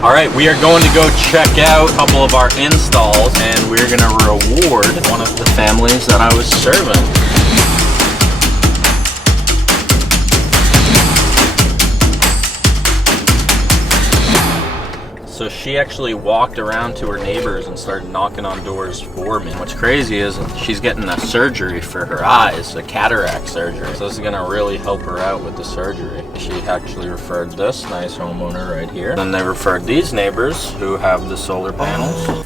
All right, we are going to go check out a couple of our installs, and we're going to reward one of the families that I was serving. So she actually walked around to her neighbors and started knocking on doors for me. What's crazy is she's getting a surgery for her eyes, a cataract surgery. So this is gonna really help her out with the surgery. She actually referred this nice homeowner right here. Then they referred these neighbors who have the solar panels.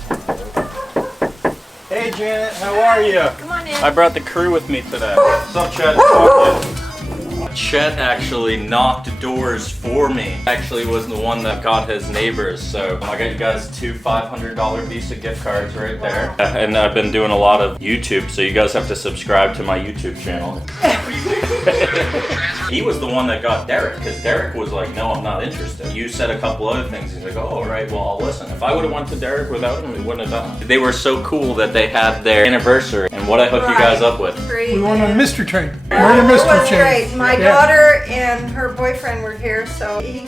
Hey Janet, how are you? Come on in. I brought the crew with me today. What's up, Chet? Chet actually knocked doors for me. Actually was the one that got his neighbors. So I got you guys two $500 Visa gift cards right there. And I've been doing a lot of YouTube, so you guys have to subscribe to my YouTube channel. He was the one that got Derek, because Derek was like, no, I'm not interested. You said a couple other things. He's like, oh, all right, well, I'll listen. If I would have went to Derek without him, we wouldn't have done it. They were so cool that they had their anniversary. And what I hooked you guys up with. Great. We went on a mystery train. We're in a mystery train. Great. My daughter and her boyfriend were here, so he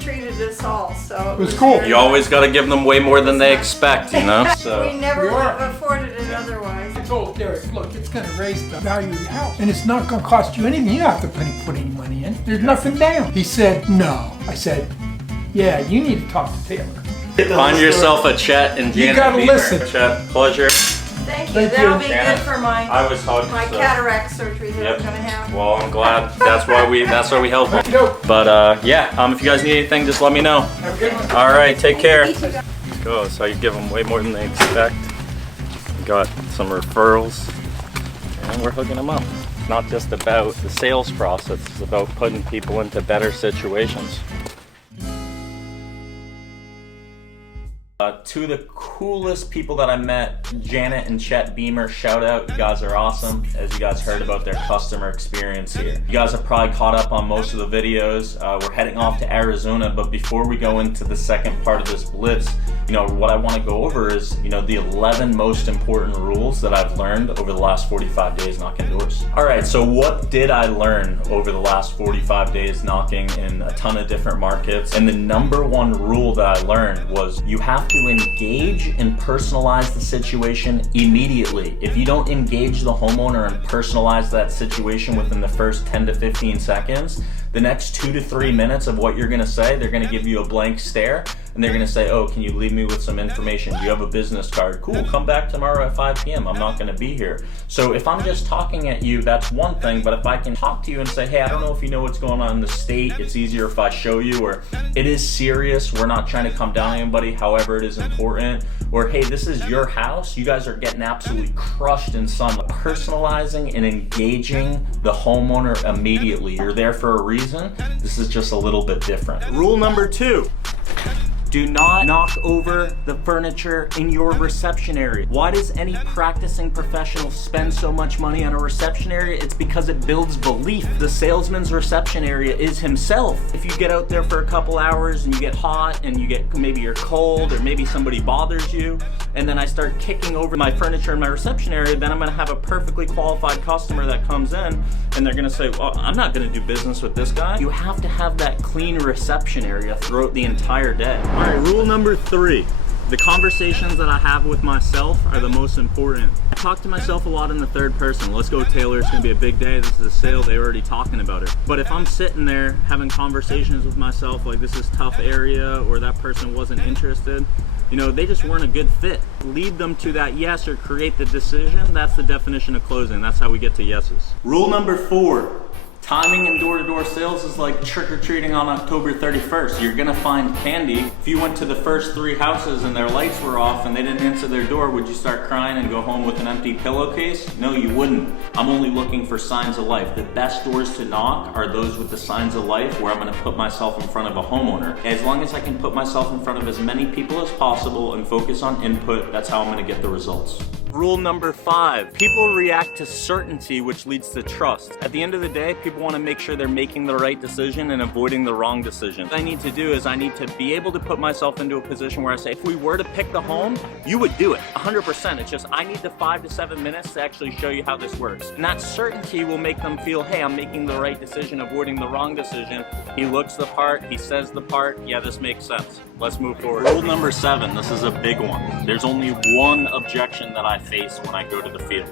treated us all. So it was cool. You always got to give them way more than they expect, you know? So we never would have afforded it otherwise. I told Derek, look, it's going to raise the value of the house. And it's not going to cost you anything. You don't have to put any money in. There's nothing down. He said, no. I said, yeah, you need to talk to Taylor. Find yourself a Chet and Janet. You got to listen. Chet, pleasure. Thank you. Thank That'll you. be Janet, good for my cataract surgery that I'm gonna have. Well, I'm glad. That's why we help them. But yeah, if you guys need anything, just let me know. Have a good one. All right, take care. Go. So you give them way more than they expect. We got some referrals, and we're hooking them up. It's not just about the sales process; it's about putting people into better situations. Two of the coolest people that I met, Janet and Chet Beamer, shout out. You guys are awesome. As you guys heard about their customer experience here. You guys have probably caught up on most of the videos. We're heading off to Arizona, but before we go into the second part of this blitz, what I want to go over is, the 11 most important rules that I've learned over the last 45 days knocking doors. All right, so what did I learn over the last 45 days knocking in a ton of different markets? And the number one rule that I learned was you have to engage and personalize the situation immediately. If you don't engage the homeowner and personalize that situation within the first 10 to 15 seconds, the next 2 to 3 minutes of what you're gonna say, they're gonna give you a blank stare, and they're gonna say, oh, can you leave me with some information? Do you have a business card? Cool, come back tomorrow at 5 p.m. I'm not gonna be here. So if I'm just talking at you, that's one thing, but if I can talk to you and say, hey, I don't know if you know what's going on in the state, it's easier if I show you, or it is serious, we're not trying to come down on anybody, however it is important, or hey, this is your house, you guys are getting absolutely crushed in sun. Personalizing and engaging the homeowner immediately. You're there for a reason. This is just a little bit different. Rule number 2. Do not knock over the furniture in your reception area. Why does any practicing professional spend so much money on a reception area? It's because it builds belief. The salesman's reception area is himself. If you get out there for a couple hours and you get hot and maybe you're cold or maybe somebody bothers you, and then I start kicking over my furniture in my reception area, then I'm gonna have a perfectly qualified customer that comes in and they're gonna say, well, I'm not gonna do business with this guy. You have to have that clean reception area throughout the entire day. All right, rule number 3. The conversations that I have with myself are the most important. I talk to myself a lot in the third person. Let's go, Taylor, it's gonna be a big day. This is a sale, they're already talking about it. But if I'm sitting there having conversations with myself, like this is tough area, or that person wasn't interested, they just weren't a good fit. Lead them to that yes or create the decision. That's the definition of closing. That's how we get to yeses. Rule number 4. Timing in door-to-door sales is like trick-or-treating on October 31st. You're gonna find candy. If you went to the first 3 houses and their lights were off and they didn't answer their door, would you start crying and go home with an empty pillowcase? No, you wouldn't. I'm only looking for signs of life. The best doors to knock are those with the signs of life, where I'm gonna put myself in front of a homeowner. As long as I can put myself in front of as many people as possible and focus on input, that's how I'm gonna get the results. Rule number 5, people react to certainty, which leads to trust. At the end of the day, people want to make sure they're making the right decision and avoiding the wrong decision. What I need to do is I need to be able to put myself into a position where I say, if we were to pick the home, you would do it 100%. It's just, I need the 5 to 7 minutes to actually show you how this works. And that certainty will make them feel, hey, I'm making the right decision, avoiding the wrong decision. He looks the part, he says the part, yeah, this makes sense. Let's move forward. Rule number 7, this is a big one. There's only one objection that I face when I go to the field.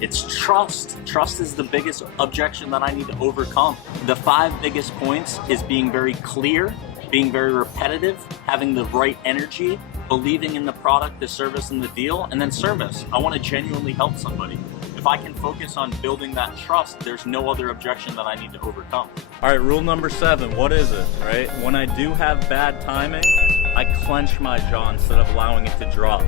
It's trust. Trust is the biggest objection that I need to overcome. The 5 biggest points is being very clear, being very repetitive, having the right energy, believing in the product, the service, and the deal, and then service. I want to genuinely help somebody. If I can focus on building that trust, there's no other objection that I need to overcome. All right, rule number 7, what is it, right? When I do have bad timing, I clench my jaw instead of allowing it to drop.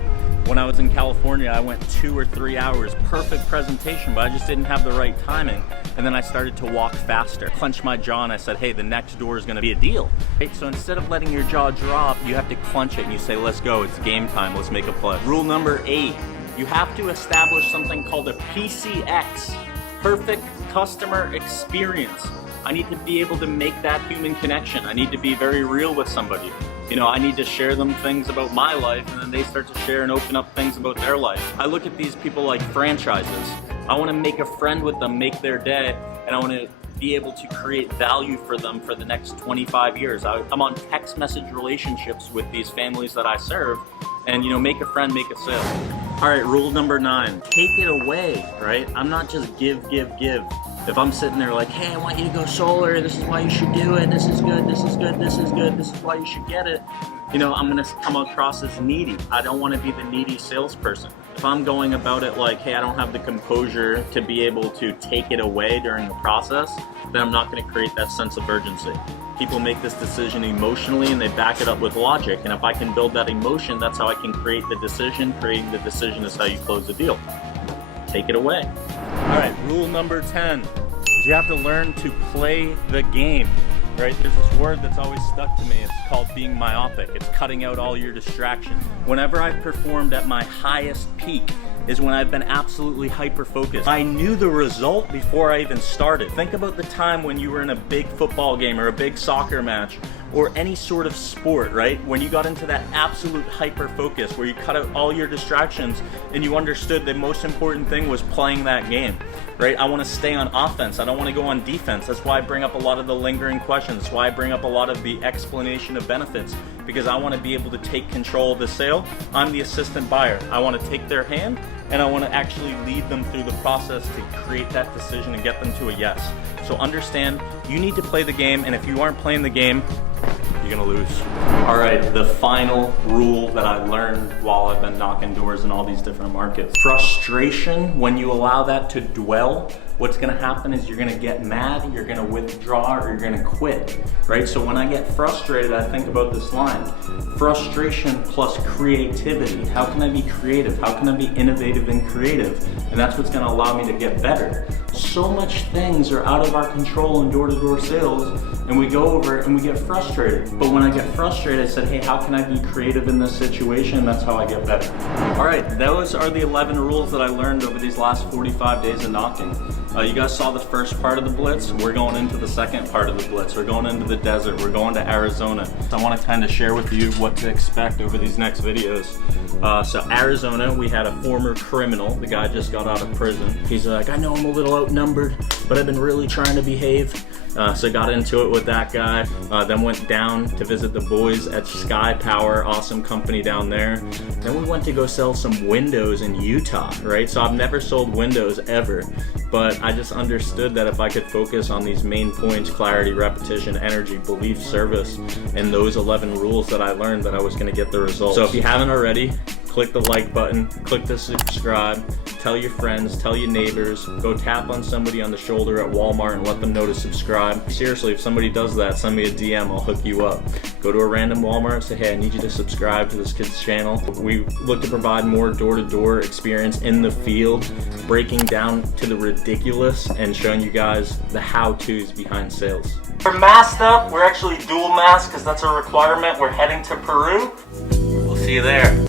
When I was in California, I went 2 or 3 hours, perfect presentation, but I just didn't have the right timing. And then I started to walk faster, clenched my jaw, and I said, hey, the next door is gonna be a deal. Right? So instead of letting your jaw drop, you have to clench it and you say, let's go, it's game time, let's make a play. Rule number 8, you have to establish something called a PCX, perfect customer experience. I need to be able to make that human connection. I need to be very real with somebody. You know, I need to share them things about my life, and then they start to share and open up things about their life. I look at these people like franchises. I want to make a friend with them, make their day, and I want to be able to create value for them for the next 25 years. I'm on text message relationships with these families that I serve, and you know, make a friend, make a sale. All right, rule number 9, take it away, right? I'm not just give. If I'm sitting there like, hey, I want you to go solar, this is why you should do it, this is good, this is good, this is good, this is why you should get it, you know, I'm gonna come across as needy. I don't wanna be the needy salesperson. If I'm going about it like, hey, I don't have the composure to be able to take it away during the process, then I'm not gonna create that sense of urgency. People make this decision emotionally and they back it up with logic, and if I can build that emotion, that's how I can create the decision. Creating the decision is how you close the deal. Take it away. All right, rule number 10 is you have to learn to play the game, right? There's this word that's always stuck to me. It's called being myopic. It's cutting out all your distractions. Whenever I've performed at my highest peak is when I've been absolutely hyper-focused. I knew the result before I even started. Think about the time when you were in a big football game or a big soccer match or any sort of sport, right? When you got into that absolute hyper-focus where you cut out all your distractions and you understood the most important thing was playing that game, right? I want to stay on offense. I don't want to go on defense. That's why I bring up a lot of the lingering questions. That's why I bring up a lot of the explanation of benefits, because I want to be able to take control of the sale. I'm the assistant buyer. I want to take their hand and I want to actually lead them through the process to create that decision and get them to a yes. So understand, you need to play the game, and if you aren't playing the game, you're gonna lose. All right, the final rule that I learned while I've been knocking doors in all these different markets. Frustration, when you allow that to dwell, what's gonna happen is you're gonna get mad, you're gonna withdraw, or you're gonna quit, right? So when I get frustrated, I think about this line: frustration plus creativity. How can I be creative? How can I be innovative and creative? And that's what's gonna allow me to get better. So much things are out of our control in door-to-door sales, and we go over it and we get frustrated. But when I get frustrated, I said, hey, how can I be creative in this situation? That's how I get better. All right, those are the 11 rules that I learned over these last 45 days of knocking. You guys saw the first part of the blitz. We're going into the second part of the blitz. We're going into the desert. We're going to Arizona. So I want to kind of share with you what to expect over these next videos. So Arizona, we had a former criminal. The guy just got out of prison. He's like, I know I'm a little outnumbered, but I've been really trying to behave. So got into it with that guy, then went down to visit the boys at Sky Power, awesome company down there. Then we went to go sell some windows in Utah, right? So I've never sold windows ever, but I just understood that if I could focus on these main points: clarity, repetition, energy, belief, service, and those 11 rules that I learned, that I was gonna get the results. So if you haven't already, click the like button, click the subscribe, tell your friends, tell your neighbors, go tap on somebody on the shoulder at Walmart and let them know to subscribe. Seriously, if somebody does that, send me a DM, I'll hook you up. Go to a random Walmart, say, hey, I need you to subscribe to this kid's channel. We look to provide more door-to-door experience in the field, breaking down to the ridiculous and showing you guys the how-tos behind sales. We're masked up. We're actually dual masked because that's a requirement. We're heading to Peru. We'll see you there.